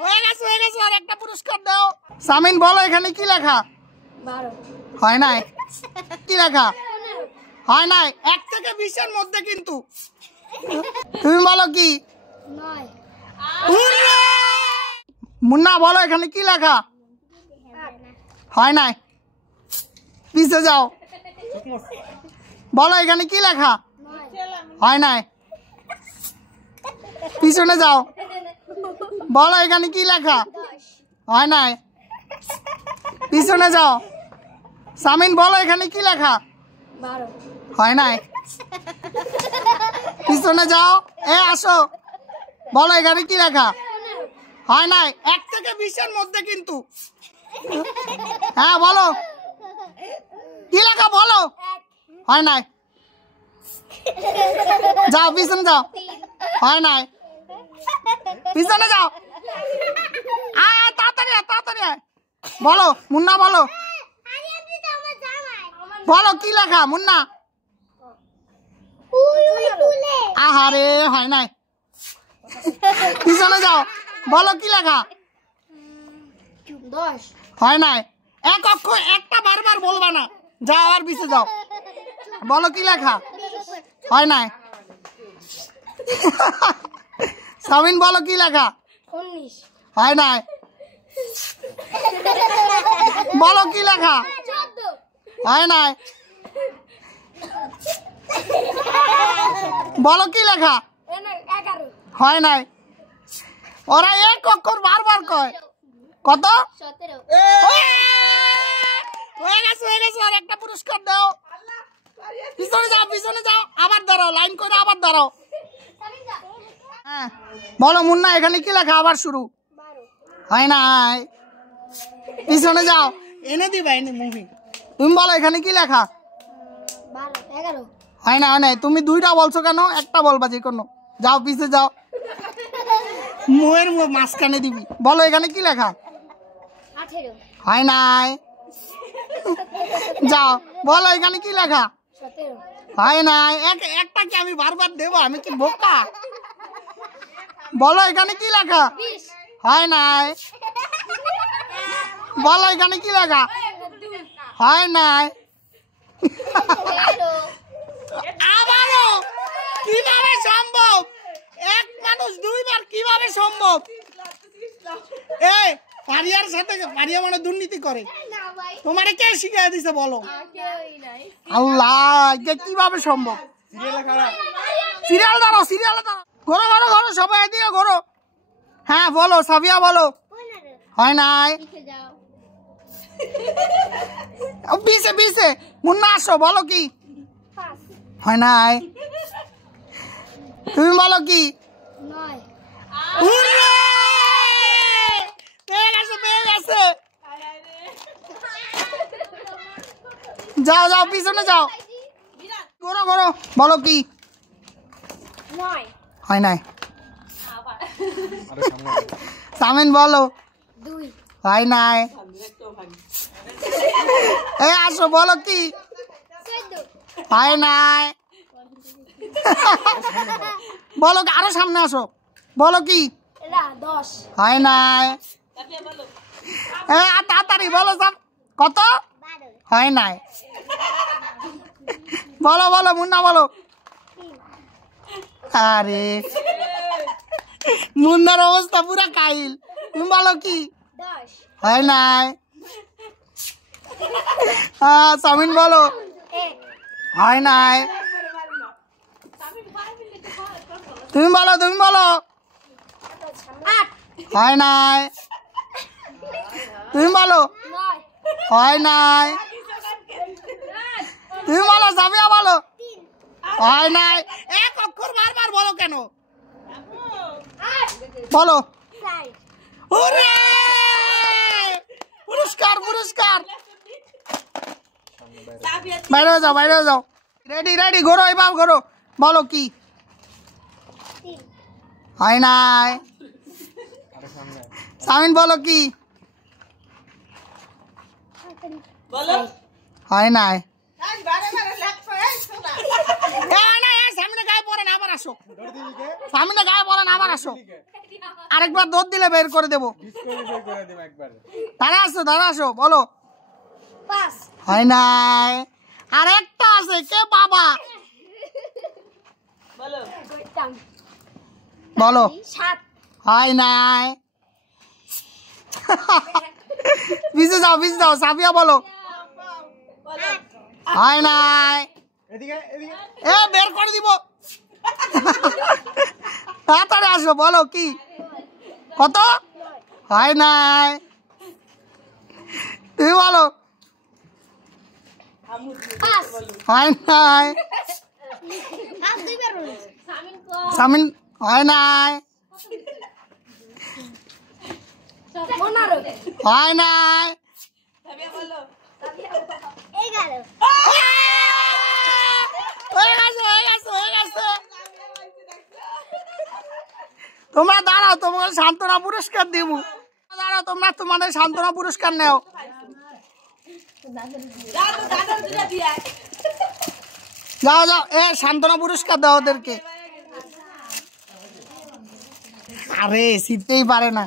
হয়ে গেছে আর একটা পুরস্কার দাও। সামিন বলো এখানে কি লেখা? 12 হয় নাই। কি লেখা? হয় নাই। 1 থেকে 20 এর মধ্যে কিন্তু। তুমি বলো কি? 9 মুন্না বলো এখানে কি লেখা? হয় নাই। পিছে যাও। বলো এখানে কি লেখা? হয় নাই। পিছনে যাও। বলো এখানে কি লেখা? হয় নাই। পিছনে যাও। সামিন বলো এখানে কি লেখা? 12 হয় নাই। পিছনে যাও। আসো। বলো এখানে কি লেখা? হয় নাই। 1 থেকে 20 এর মধ্যে কিন্তু। হ্যাঁ বলো কি লেখা বলো। হয় নাই। যাও পিছনে যাও। হয় নাই। পিছনে যাও। তাড়াতাড়ি বলো মুন্না বলো। বলো কি লেখা মুন্না? আহারে হয় নাই। পিছনে যাও। বলো কি লেখা? 10 হয় নাই। এক অক্ষর একটা বারবার বলবা না। যাও আর পিছে যাও। বলো কি লেখা? হয় নাই। সামিন বলো কি লেখা? 19 হয় নাই। বলো কি লেখা? 14 হয় নাই। বলো কি লেখা? 11 হয় নাই। ওরা এক অক্ষর বারবার কয়। কত? 17 হয়ে গেছে আর একটা পুরস্কার দাও। পিছনে যাও আবার দাঁড়াও। লাইন করে আবার দাঁড়াও। হ্যাঁ বলো মুন্না এখানে কি লেখা? আবার শুরু। 12 হয় নাই। পিছনে যাও। এনে দিবা মুভি। তুমি বলো এখানে কি লেখা? 12 11 হয় নাই। তুমি 2টা বলছো কেন? একটা বলবা যে কোনো। যাও পিছে যাও। মুয়ের মাঝখানে দিবি। বলো এখানে কি লেখা? 18 হয় নাই। যাও বলো এখানে কি লেখা? 17 হয় নাই। একটা কি আমি বারবার দেবো? আমি কি বোকা? বলো এখানে কি লেখা? 20 হয় নাই। বলো এখানে কি লেখা? হয় নাই। আবারও কিভাবে সম্ভব? এক মানুষ 2 বার কিভাবে সম্ভব? পারিয়ার সাথে পারিয়া মানে দুর্নীতি করে। তোমারে কে শিখিয়ে দিছে বলো? আল্লাহ এটা কিভাবে সম্ভব? সিরিয়াল দাঁড়াও। ঘোরো সবাই এদিকে ঘোরো। হ্যাঁ বলো সাবিয়া বলো। হয় নাই। পিছে মুন্না আসো। বলো কি? হয় নাই। তুমি বলো কি? 9 পেয়ে গেছে। যাও পিছনে যাও। ঘোরো বলো কি? 9 হয় নাই। সামিন বলো। 2 হয় নাই। আসো বলো কি? 14 হয় নাই। বলো আরো সামনে আসো। বলো কি? 10 হয় নাই। তাড়াতাড়ি বলো সব। কত? 12 হয় নাই। বলো মুন্না বলো। আরে মুন্নার অবস্থা পুরা কাইল। তুমি বলো কি? 10 হয় নাই। সামিন বলো। 1 হয় নাই। তুমি বলো 8 হয় নাই। তুমি বলো 9 হয় নাই। তুমি বলো সাবিয়া বলো। 3 হয় নাই। এক অক্ষর বারবার বলো কেন? বলো। 4 হুররে! পুরস্কার। বাইরে যাও। রেডি ঘোরো এবার ঘোরো। বলো কি? 3 হয় নাই। সামিন বলো কি? হয় নাই। সামনে গায়ে পড়েন আবার আসো সামনে গায়ে পড়েন আবার আসো আরেকবার দৌড় দিলে বের করে দেবো দাঁড়া আসো বলো পাঁচ হয় নাই আরেকটা আছে কে বাবা বলো সাত হয় নাই পিছে যাও সাফিয়া বলো হয় নাই এ বের করে দিব তাড়াতাড়ি আসো বলো কি কত হয় নাই তুমি বলো পাঁচ হয় নাই আর দুইবার বলেছে সামিন হয় নাই পনেরো হয় নাই 11 হয়ে গেছে তোমরা দাঁড়াও তোমার সান্ত্বনা পুরস্কার দিব দাঁড়াও তোমরা তোমাদের সান্ত্বনা পুরস্কার নেও যাও এ সান্ত্বনা পুরস্কার দাও ওদেরকে আরে জিততেই পারে না